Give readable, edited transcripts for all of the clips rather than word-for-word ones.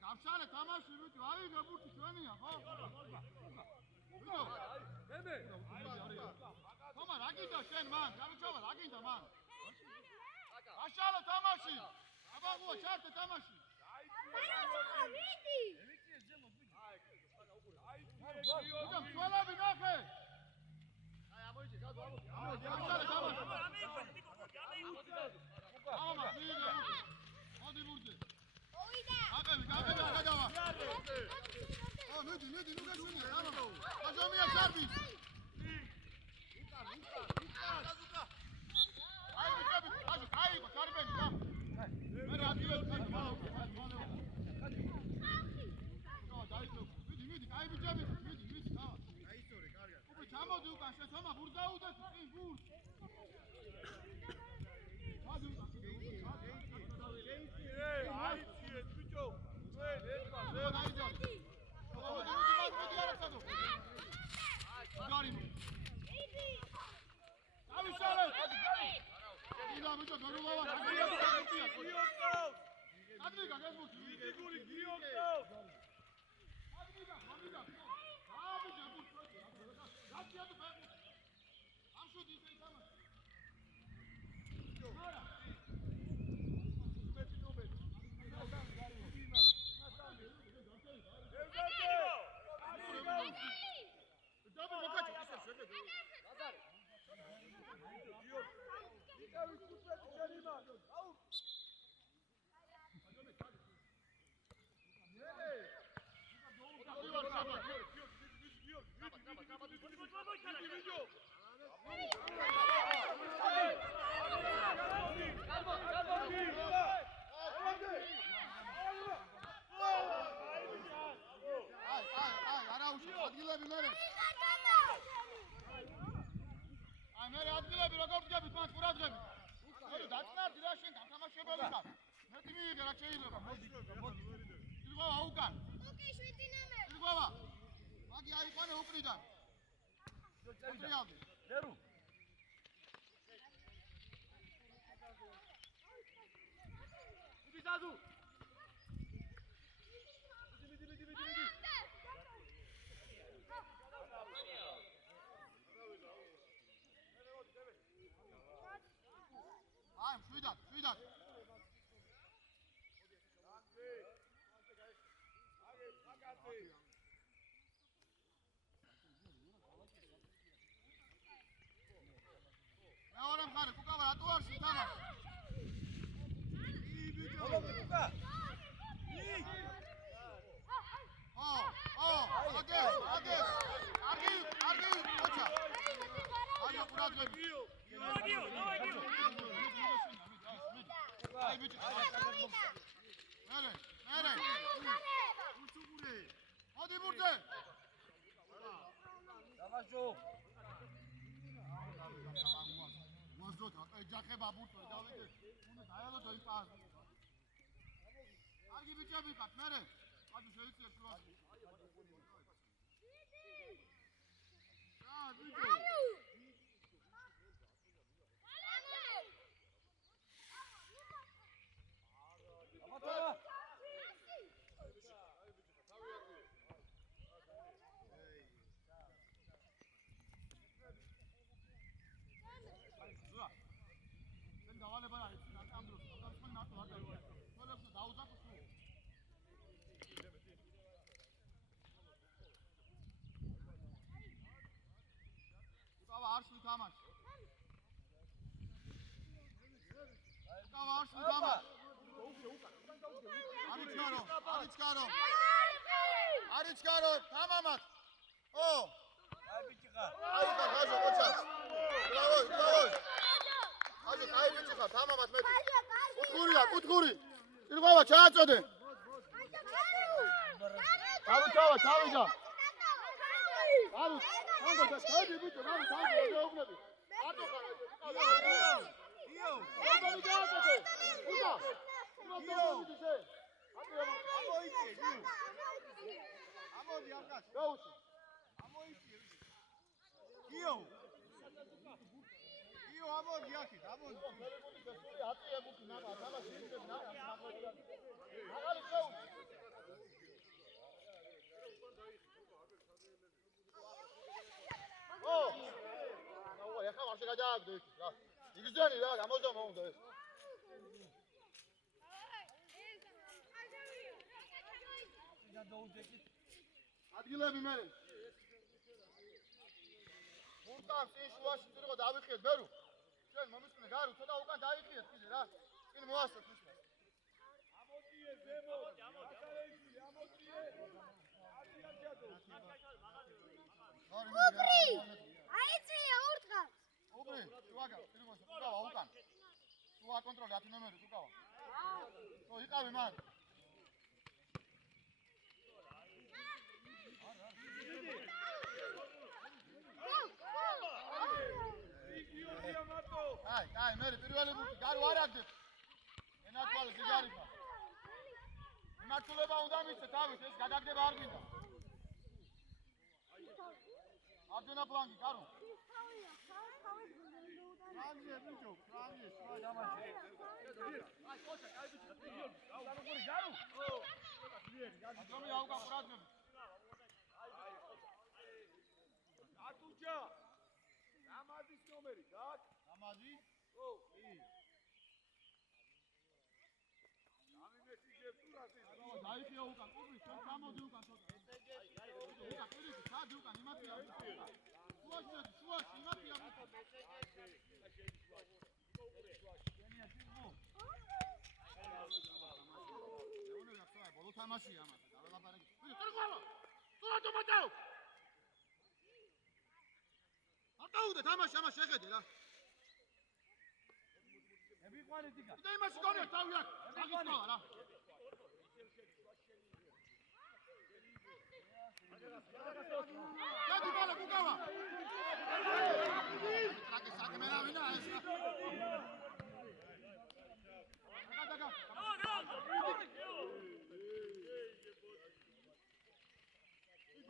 Gamşale tamaşı bütün ayı da burtu şöyle ho. Bebe. Tamam rakita sen man. Gamşale rakita man. Aşağıda tamaşı. Ama bu çarptı tamaşı. Hocam şöyle bir dakika. Gamşale tamaşı. Tamam. Hadi burcu. Hadi hadi. Oh, ne diyor şimdi? Tamam. Hocam ya çarpı. Hayır, çarpı beni ya. Ben atıyor. Ay bir cebim. Tamam. Ay sorry, karga. Bu çama diyor kaşa çama burada uda tutayım vur. Hadi. Ay, tutuyor. Abi şöyle. İlla bu çok yorulma var. Hadi gel bu. Giriyor. Şuydan. Ne oğlum karı, kuka var, atı varsın, tamam. Oğlum kuka. İyi. Hadi. Argıyı, koça. Hadi Murat Bey. Ay bütün. Nereye? Hadi burada. Yavaş ol. Mazot, jaxe babut, davide. Bunu dayalı doyup az. Argi biçe bir kat, nereye? Hadi şöyle yapıyor. Ya, biçe. Tamam. Sen davale bana, sen tam durursun. Adam sen ne yaptın? Böyle bir davuza kusu. თამაში. დავარს თამაში. არიჩქარო, თამამად. ო! აი ბიჭი ხარ. აი ხაზო კოჩას. ბრავო. აი ბიჭი ხარ, თამამად მე. კუთხური. ირღვევა ჩააწოდე. დავიჯა. ანგო და ჩადი ბიჭო, დაუგნები. არტო ხარ. იო. ამოდი ამკაც. გაუჩი. იო, ამოდი აქეთ, ამოდი. ეხლა ვარ შეგაჯაგდე ის რა. იგზენი რა, გამოზომა უნდა ეს. ადგილები მე. მურტამ წინ შუაში წირიღო დავიხიეთ ბერო. ჩვენ მომისმინე გარო ცოტა უკან დაიხიეთ კიდე რა. წინ მოასწრეთ ისე. ამოდიე ზემო. ამოდიე. უბრი! აიწია ურთხავს. უბრი, შუაგა, წირიღო უკავა უკან. შუა კონტროლი 10 ნომერი უკავა. ო იყავი მან. აი, მე პირველი ბუთი გარო არ აგდებ. ენათვალე ზიგარიფა. იმართულება უნდა მისცე თავის, ეს გადაგდება არ გინდა. აძენა პლანგი, გარო. ფრანგია ბიჭო, ფრანგია, სხვა დამაშე. აი, ხოჭა, კაი ბიჭო, დაუგური გარო. აზომი აუგან ყურადღები. ატუჯა. ამადის ნომერი, გაკ? ამადი? ო, კი. დაიხია უკან, უბრი, ჩვენ ჩამოდი უკან ცოტა. უკან, პირიქით, ჩადი უკან, იმათია. შუაში, იმათია. ბოლო თამაშია ამას, დაველაპარაკე. ტრიყვავა! სურათო მატაო! არ დაუდე თამაში ამას შეხედე რა. ებიყვანე დიკა. და იმაში გონია თავი აქ. აგიწყავა რა. ჩადი ბალა გუგავა. ტრაკე საკმენა ვინა ეს. დაგა.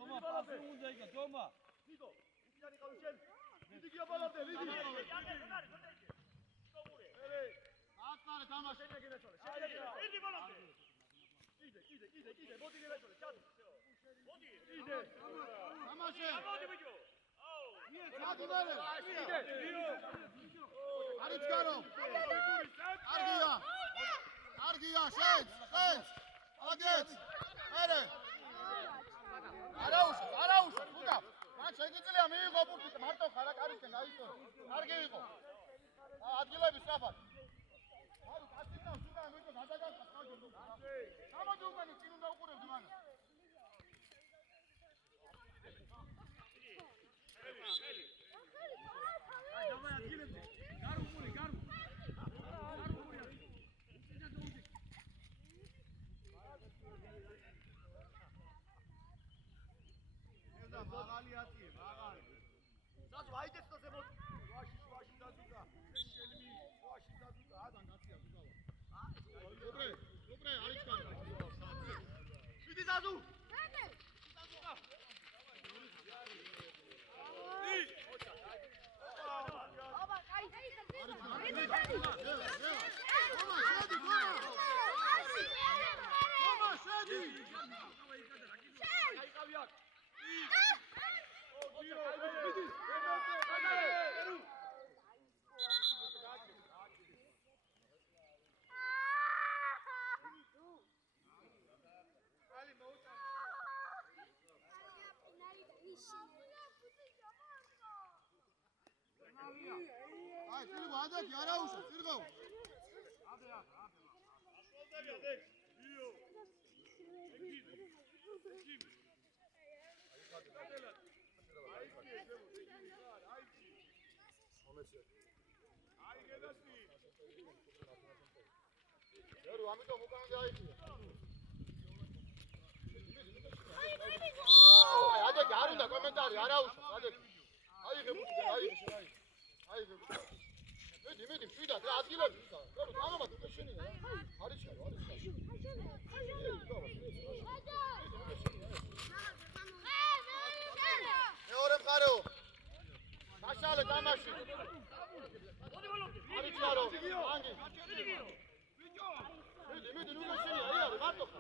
თომა, პასი უნდა იქა, თომა. ვიდო, უკიანი ყავი შენ. ვიდი გია ბალადე, ვიდი. ატყარე თამაში. ვიდი ბალადე. კიდე, მოდი გეჩოლე, ჩადო. მოდი. კიდე. თამაში. მოდი ბიჭო. აუ. ჩადი მერე. კიდე. არიჩქარო. კარგია, შენც. აგეთ. მერე. არაუშ, ხუდა. მან შეგიძლია მიიღო პუნქტი, მარტო ხარა კარისკენ გაიწორო. კარგი იყო. ადგილები სწრაფად. აუ, კაციდან სულან ვიდო გადაგახსნა ხაჯო. გამოდი უკან წინ უნდა უყურებდი მან. აი, დავაი ადგილებზე. გარო უმული, გარო. და მაღალი ატიე, მაღალი. საწ ვაიდეთ და ზემოთ. შუაში დადუდა. შელმი, შუაში დადუდა. ადან გაცია გუგავა. უბრე, არიჩქარო. ვიდი ზაზუ. აი, წირგო, ადაკი, არაუშა, წირგო. Եරු, ամիտով ուկան գայիքի։ Հաջեք, արունդա, կոմենտարի, արաուշ, հաջեք։ Այիղ է բուտի, այիղ է, այիղ է բուտի։ Մեդիմ, շույդա, դրա ադգիլով իքա։ Եරු, տանոմա, դու կշենի, հարիչ կար, Եորեմ կարեո, կաշալը, տամաշի։ Հարիչ կարո, անգի։ Մեդի, նու կշենի, այիղ, մարդող։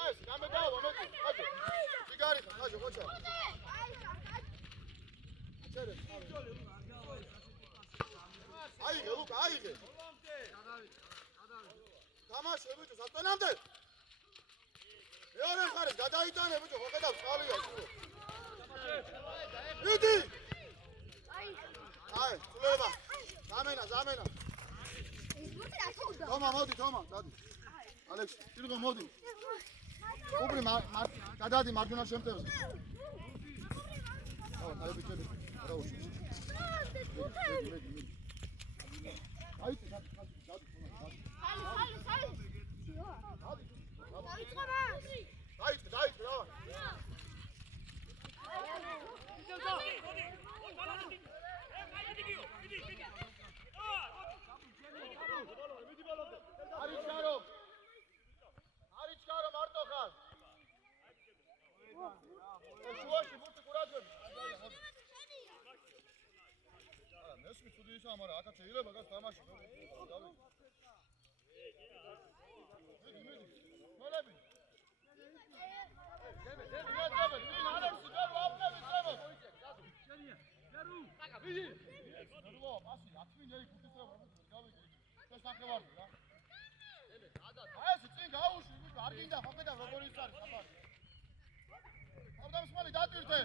Այս, կամե դավա, մեդի, հաջո, սիգարի խա, հաջո, ոչա։ Այիղ է, լուկա, այիղ է։ Տամաշ է, բուջո, սատանամ դեր։ Եորեմ խարես, գադայիտան է, բուջո, հոգեդավ, շալի է, շուր։ Մեդի։ Այ, սուլերմա, զամենա։ Թոմա, մոդի, դադի։ Ալեքս, տիրգո մոդի։ Ուբրի, կադադի, մարդունա շեմտևս։ Այ, բիչելի, արաուշ։ Մեդի։ Այդի, դադի, Դայիթ, բրավա։ Հարիչ կարո, մարդոխալ։ Շուաշի, բուրտը կուրաջոն։ Նեսմի ծուդիիս համար, ակա չեիրը բգաս տամաշի։ Մոլեբի։ Այս ցին գաուշ, արգինდა, ხოკედა როგორ ის არის ხაბარი. ავდამსმალი დატვირთე.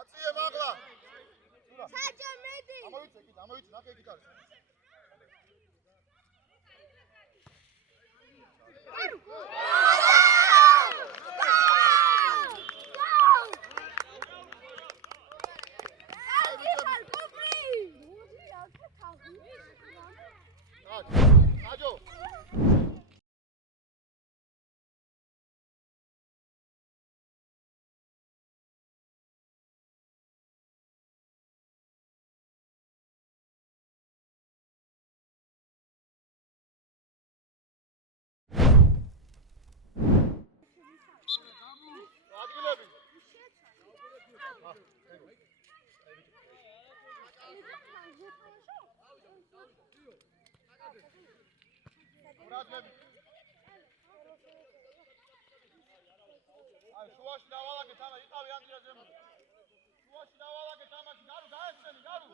Აციე მაღლა. საჭა მედი. ამოიცე, ნახე იქით არის. Აჯო. ადგილები. ურადლები. აი, შუაში დავალაგე თამა, იყავი ანდრია ზემოთ. შუაში დავალაგე თამაში, გარუ დაეცენი, გარუ.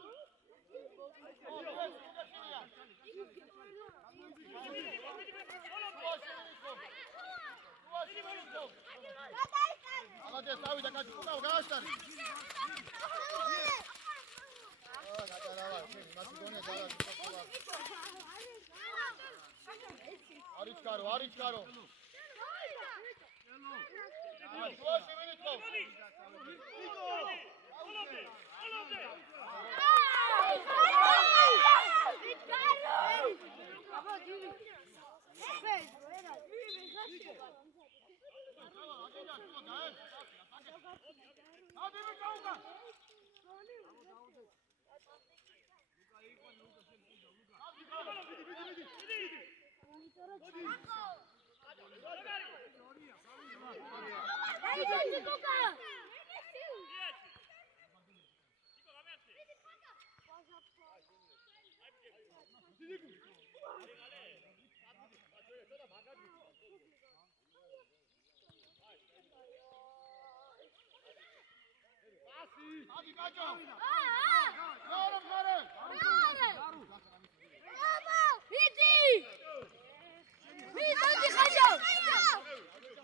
Молодец, давай, да как куда угадали? Аричкаро. 아직 가죠. 여름 가래.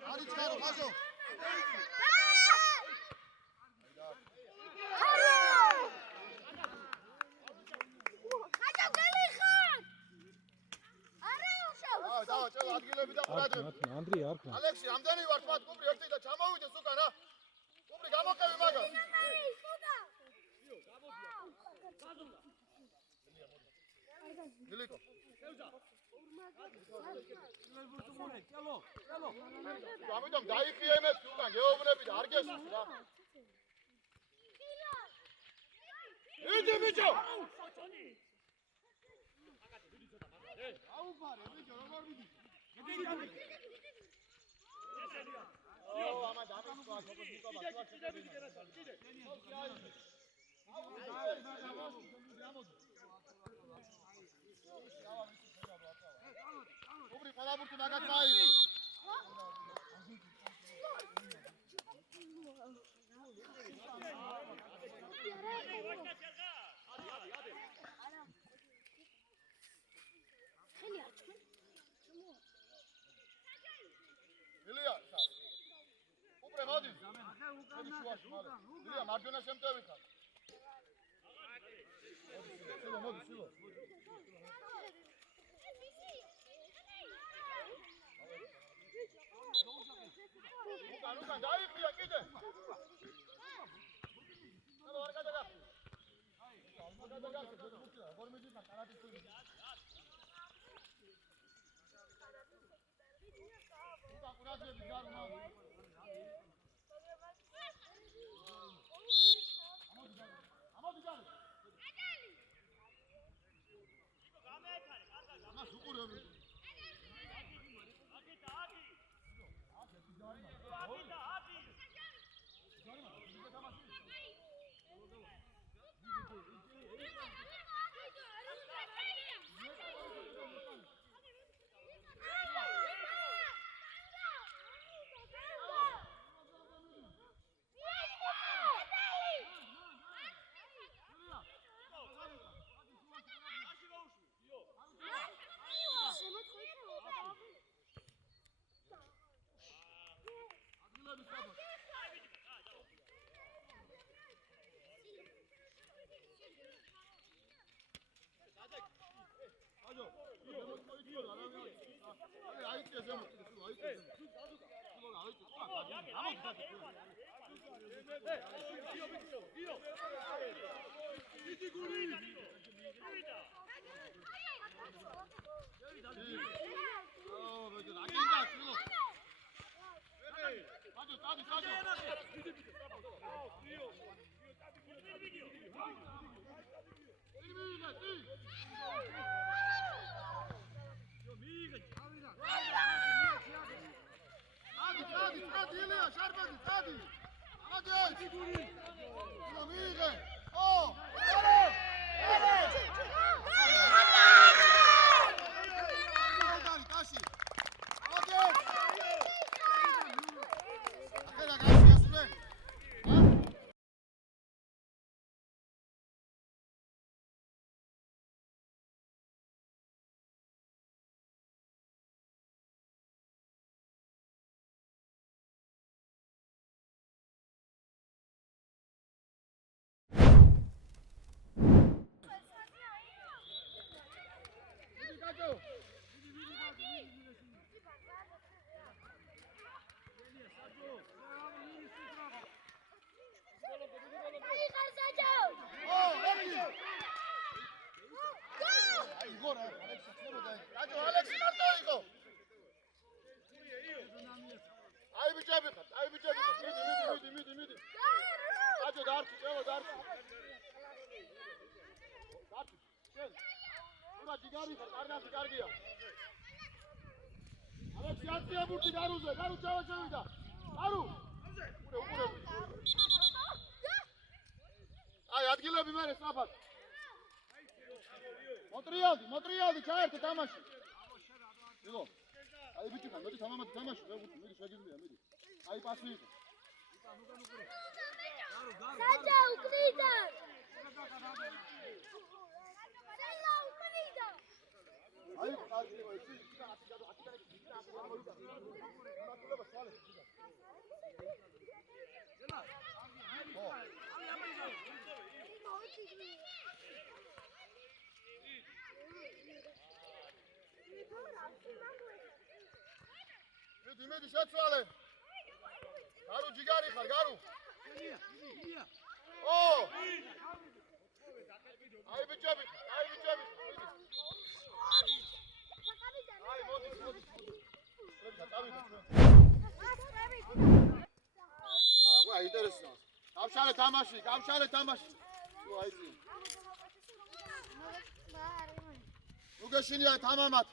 아리 차로 가죠. 아, 자, 저 아들이랑 브라더. ანდრია არ ქნა. 알ექსი, ამდენი ვარ თქვა, კუბრი ერთი და ჩამოვიდეს უკან რა. კუბრი გამოკევი მაგას. ილიკო. ამიტომ დაიხია იმეთ უკან გეუბნები და არ გესმის რა. იდი ბიჭო. აუფარე ბიჭო, როგორ მიდი? ო, ამა დამისვა, როგორც ნიკობა, უბრი ყველაფერი მაგათ მაიღო. ილია, უბრე მოდი. შუაში მალე. ილია, მარჯვენა შემტევი ხარ. მოდი, სილო. უკან დაიხია კიდე. აბა არ გადაგახი. არ გადაგახი, როგორ მიდის კარატის თვილი. უკან ყურადღებით გარმა. ამოდი გარე. ამას უყურები. Ura ჯიგარი ხარ, კარგად კარგია. ალექსი აწია ბურთი გარუზე, გარუ ჩავაშევიდა. გარუ. უყურე. აი ადგილები მერე სწრაფად. მოტრიალდი, ჩაერთე თამაში. იგო. აი ბიჭო, მოდი თამამად თამაში, მიდი შეგიძლია, მიდი. აი პასი იყო. საჯა უკრიდა. სელა უკრიდა. აი კარგი იყო, ის მიდი შეცვალე. გარუ ჯიგარი ხარ, გარუ. ო! აი ბიჭები. აი მოდი. აა ინტერესია. გავშალე თამაში. ო აი ძი. ნუ გეშინია თამამად.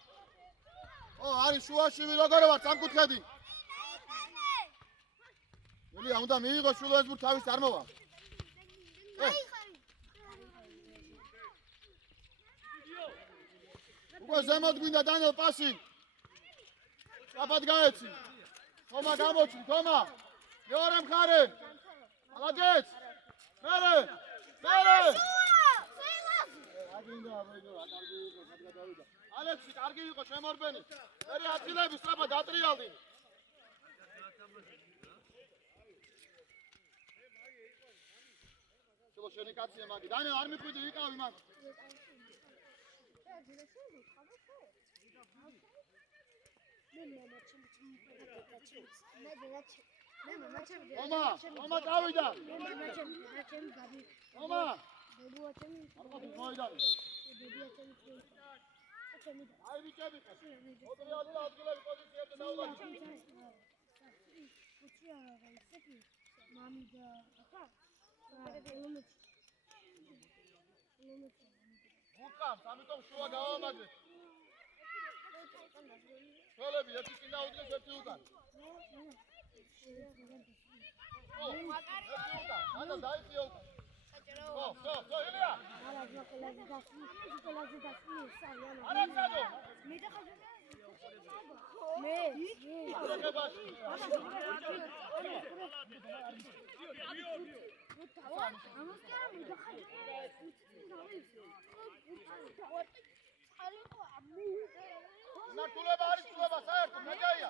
ო არის შუაში როგორ ვარ სამკუთხედი. ელია უნდა მიიღო შულესბურ თავის არ მოვა. უკვე ზემოთ გვინდა დანიელ პასი. სწრაფად გაეცი. თომა გამოჩნი, თომა. მეორე მხარე. ალაგეთ. მერე. აგინდა, კარგი იყო, გადავიდა. ალექსი, კარგი იყო, შემორბენი. მერე აწილები სწრაფად ატრიალდი. შულო შენი კაცია მაგი. დანიელ არ მიხვიდი, იყავი მაგ. Oma წავიდა. Oma. აი ბიჭები ხარ. ოტრიალი და ადგილები პოზიციებზე დაულაგეთ. უკამ, ამიტომ შუა გავამაგრეთ. ხელები ერთი წინ დაუდგეს, ერთი უკან. ადა დაიწია უკან. ხო, ელია. არაცადო. ნართულება არის თულება საერთოდ ნაჯაია.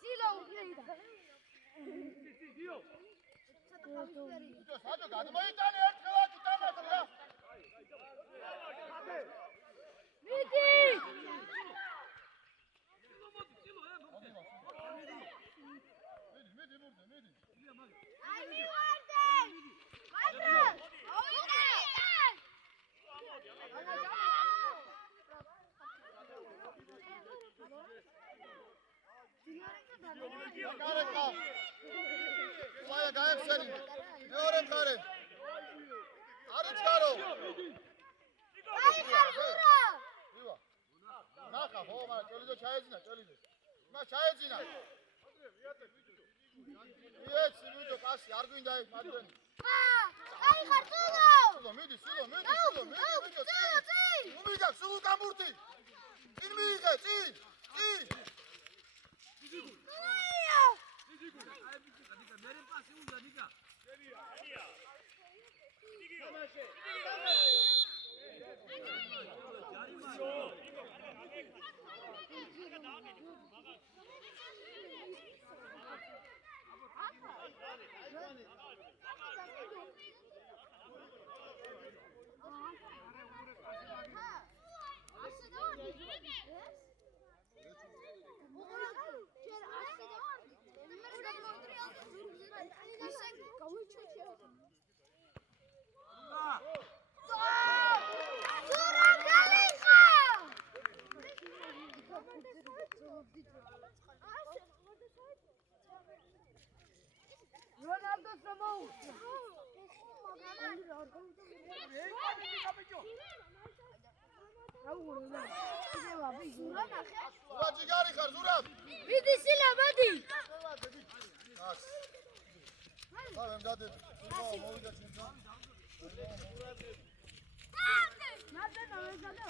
სილო უკრიდა. საჯო გადმოიტანე ერთხელაც თამაში რა. მიდი. მიდი. აი მივარდე. მაიბრა. კარეკა. ლაია გაეცენი. მეორე მხარე. არის ჩარო. აი ხარხურა. ვივა. ნახა, ხო, მაგრამ ჭელიძე ჩაეძინა. იმას ჩაეძინა. მიეცი ვიდო პასი არ გვინდა ეს მადლენი. აი ხარხურა. მიდი, ვიდო. ნუ მიგა, სულ უკან ბურთი. წინ მიიღე, წინ. რონალდოს რომ მოუხდა. ზურაბ ჯიგარი ხარ ზურაბ მიდი სილა მოდი. ას ხარ ემდადები ზურაბ მოვიდა ჩინთან ნადენა მეზადო.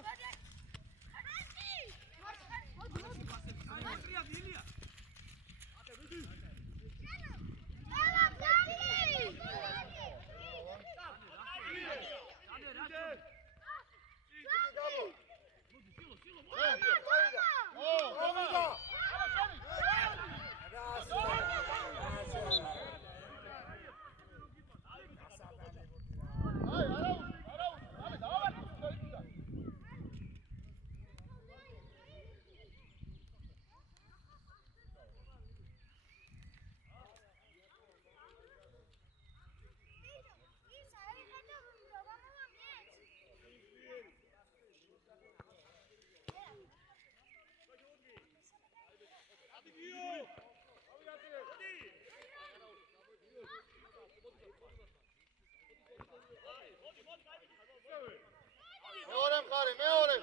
მეორე მხარე მეორე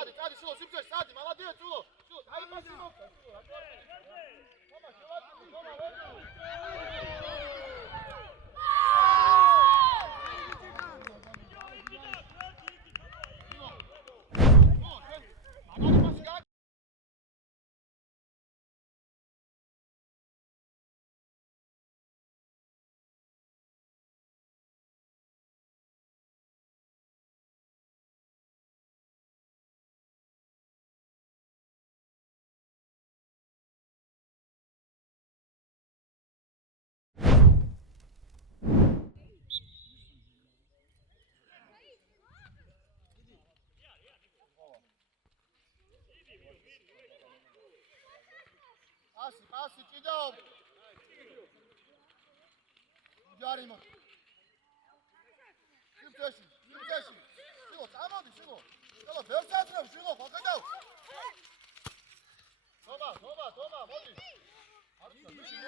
ადი წადი სულო სიბჭეში წადი მალადია სულო სულო დაიბასი მოხდა სულო თომა შევატი თომა Asi ჭიდაო. ჯარი მო. სიბჭეში. შილო, წამოდი შილო. შილო, ვერ წაძრევ შილო, ხო ხედავ? თომა, მოდი. არცა, მიდი.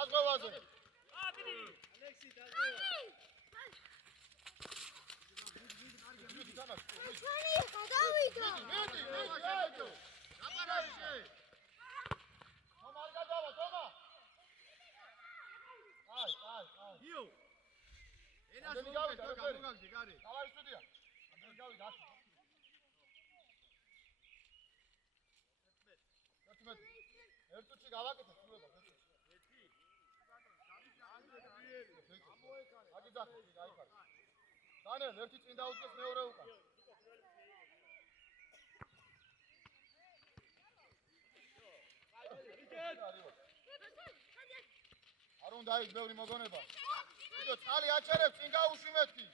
დაზღვევაზე. ერთუჩი გავაკეთე სულება. აგი დახტი გაიფარე. დანელ ერთი წინ დაუწეს მეორე უკან. არ უნდა ის ბევრი მოგონება. ვიდო წყალი აჩერებ წინ გაუშვი მეთქი.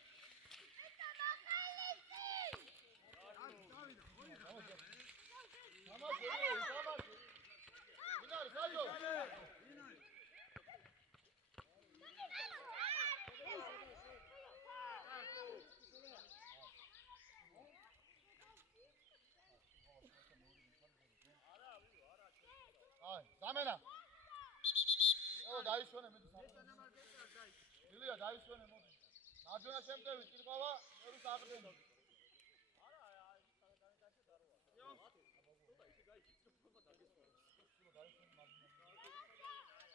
Zamena. ო დაიშვენე მე ილია დაიშვენე მოდი. ნაჯონა შემტევი წირყავა ორი საყრდენი.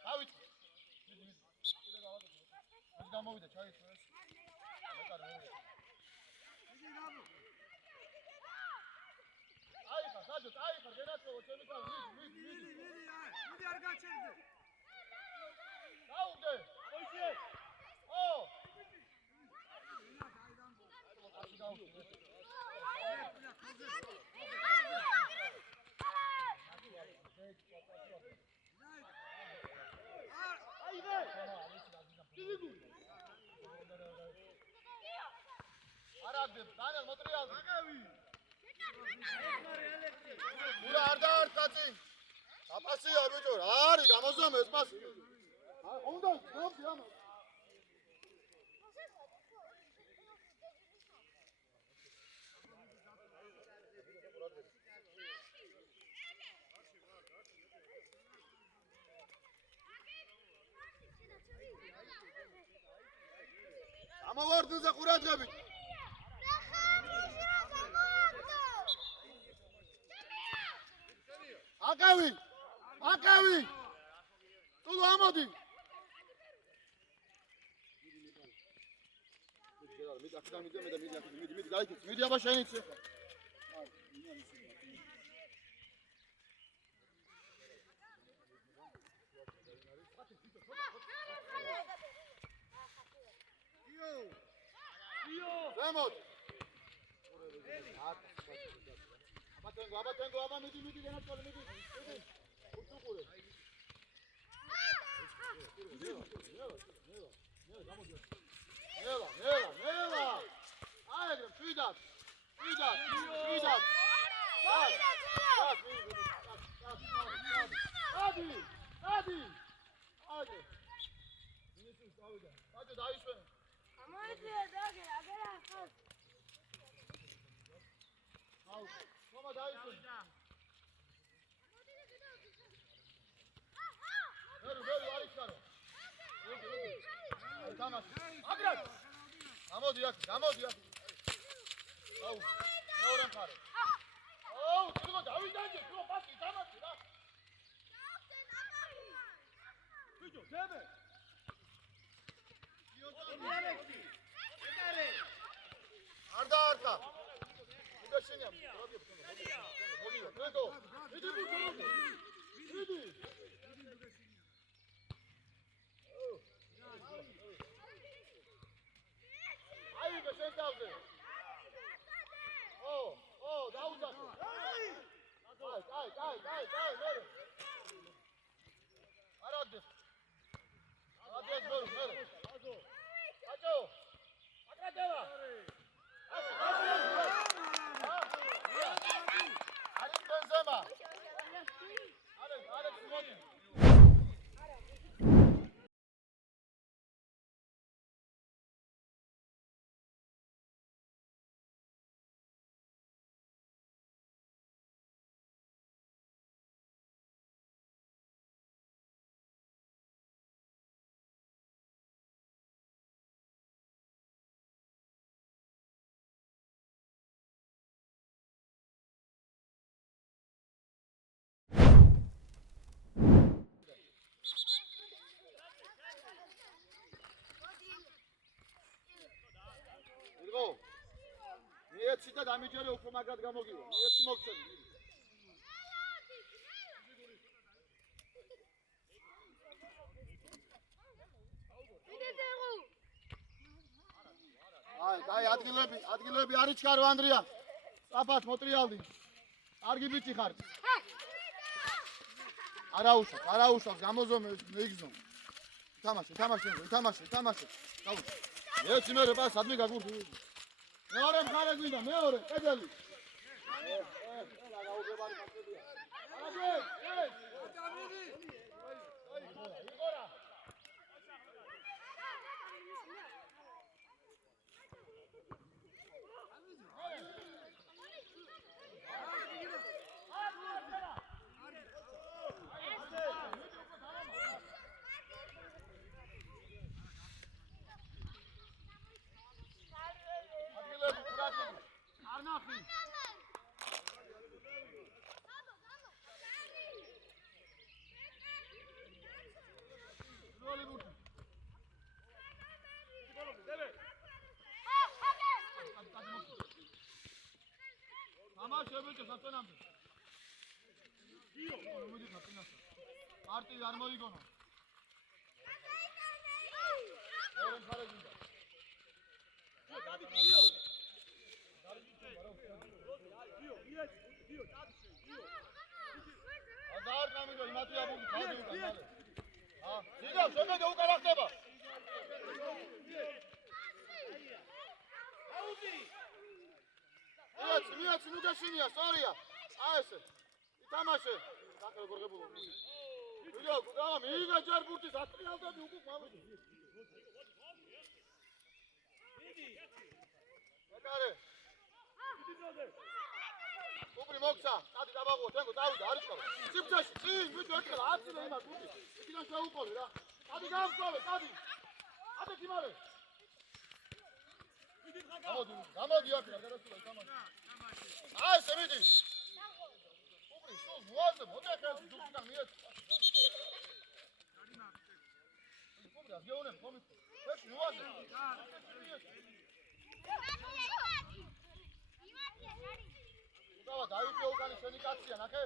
დავით. კიდე გავაკეთე. მე გამოვიდა ჩაიშვეს. მეტარი მოვიდა. აიხარ საჯო აიხარ გენაცოვო ჩემი თავი მიდი არ გაჩერდე დაუდე მოიჭე ო არაგდებ დანელ მოტრიალდი ურა არ დაარტყაცი აპასია ბიჭო რა არის გამოსვამე ეს პასი უნდა გამდი ამა. ამოვარდნილზე ყურადღებით. აკავი! აკავი! თულო ამოდი! მიდი აქედან მიდი მე და მიდი აქედან მიდი გაიქეც მიდი აბა შენიც ახლა. ზემოთ! აბა მიდი განაცხადი მიდი. უწუყურე. ნელა. აიგრე, შვიდად. ადი. აიგრე. მინისტრს წავიდა. ბაჭო დაიშვენ. აუ, ხომა დაიშვენ. ვერი არის ჩარო. თამაში. აგრად. გამოდი აქ. აუ, მეორე მხარე. აუ, თქო დავიდანჯე, თქო პასი თამაში რა. ბიჭო, ძებე. არ დაარტყა. უდაშენია. მოდი, კრედო. მიდი. აიგე შენთავზე. დაუძახე. აი, მე. არაგდეს. მე. ბაჭო. აკრატევა. არის ბენზემა. არის მოდი. იყო მიეცი და დამიჯერე უფრო მაგრად გამოგივა მიეცი მოგცემი აი ადგილები არის ჩქარო ანდრია საფათ მოტრიალდი კარგი ბიჭი ხარ არაუშავს გამოზომე მეიგზო თამაში გავუ ერთი მეორე პას ადმი გაგურდი მეორე მხარე გვინდა მეორე კედელი გაუგებარი მასებია იგორა არნახი როლი ბურთი თამაშებიჭო საწენამდე მოდი ხაფინასა პარტი არ მოიგონო მეორე მხარე გინდა Azar namıyor, imati yapıldı. Sizden söyle de o karakter bak. Evet, nuga şiniya, soruya. Ayşe. İtamaşı. Sakın korku bulun. Video გუგა მიიღე ჯერ ბურთის ატრიალდები უკუქ მამის. ეკარე. უბრი მოგცა, წადი დაბაღო, თენგო დავიდა, არის ყო. სიფცაში, წინ, ვიდო ეთქლა, აცილე იმას ბურთი. იქიდან შეუყოლე რა. წადი გამწოვე, წადი. აბე თიმარე. გამოდი აქ რა გადასულა თამაში. აი ესე მიდი. უბრი სულ მოაზე, მოდი ხელს დუქიდან მიეც. უბრი აღიაუნე, მომი. ეს მოაზე. დავა დაიწე უკანი შენი კაცია, ნახე?